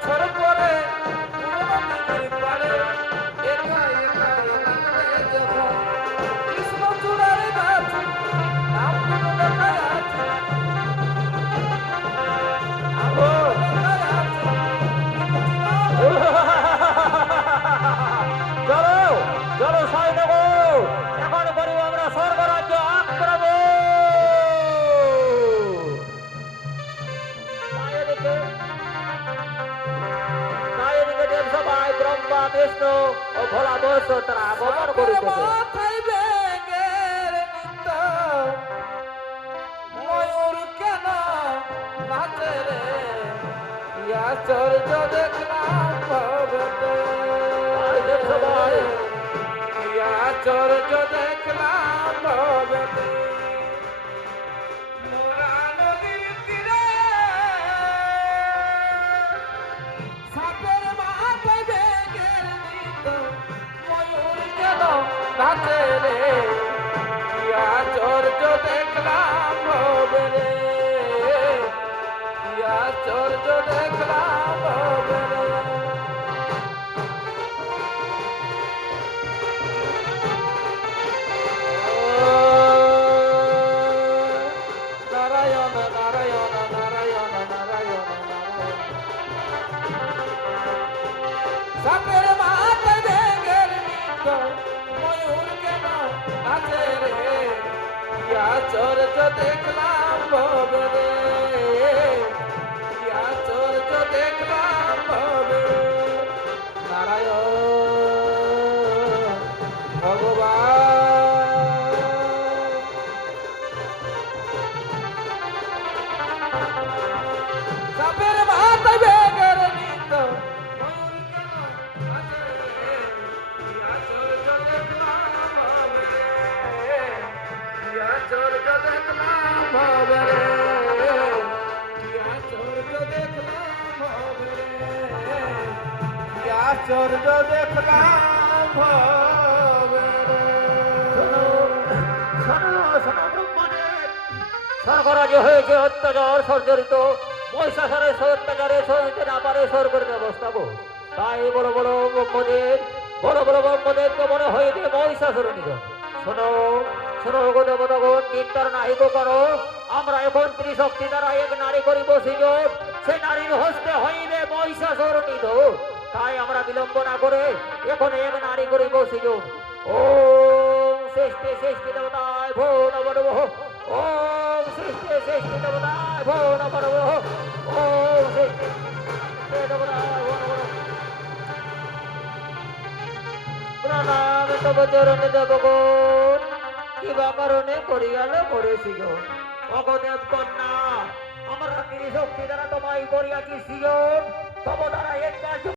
বছর পরে পারে একা একা যখন কৃষ্ণ চূড়ার গাছ নাম লেখা আছে চলো চলো সৈন্য এখন করিব আমরা স্বর্গরাজ্য আক্রমণ। এদিকে দেবসভায় ব্রহ্মা বিষ্ণু ও ভোলা দোষ তারা আগমন করিতেছে। ময়ূর কেন নাচে রে আশ্চর্য দেখলাম ভগতে আশ্চর্য দেখলাম ভগতে মোরা নদীর তীরে সাপের মাথায় বেগের নিত ময়ূর কেন নাচে রে আশ্চর্য দেখলাম ভগতে আশ্চর্য দেখলাম ভগতে নারায়ণ নারায়ণ নারায়ণ নারায়ণ সাপের মাথায় বেগের নিত ময়ূর কেন নাচে রে আশ্চর্য দেখলাম ভগরে আশ্চর্য দেখলাম ভগরে নারায়ণ ভগবান সাপের মাথায় বেগের নিত ময়ূর কেন নাচে রে আশ্চর্য দেখলাম ভগরে আশ্চর্য দেখলাম ভগরে আশ্চর্য দেখলাম ভগরে আশ্চর্য দেখলাম ভগরে স্বর্গরাজ্য হয়েছে অত্যাচার সর্জরিত মহিষাসুরের অত্যাচারে সহিতে না পারে স্বর্গের ব্যবস্থা গো। তাই বড় বড় ব্রহ্মদেবকে মনে হইবে মহিষাসুর নিধন। শোনো শোনো গো দেবতাগণ, চিন্তার নাহি গো করো। আমরা এখন ত্রিশক্তি দ্বারা এক নারী করিব সুযোগ, সে নারীর হস্তে হইবে মহিষাসুর নিধন। তাই আমরা বিলম্ব না করে এখন এক নারী করিব সুযোগ। ওম সৃষ্টি সৃষ্টি দেবতায় ভো নমঃ নমঃ। ওম সৃষ্টি সৃষ্টি দেবতায় ভো নমঃ নমঃ। ওম সৃষ্টি দেবতায় ভো নমঃ নমঃ। প্রণাম তব চরণে দেবগণ, কিবা কারণে করিয়ালে করেছিল অগদেব কন্যা। আমরা ত্রিশক্তি দ্বারা তোমায় করিয়াছি সিজন, তব দ্বারা এক কার্য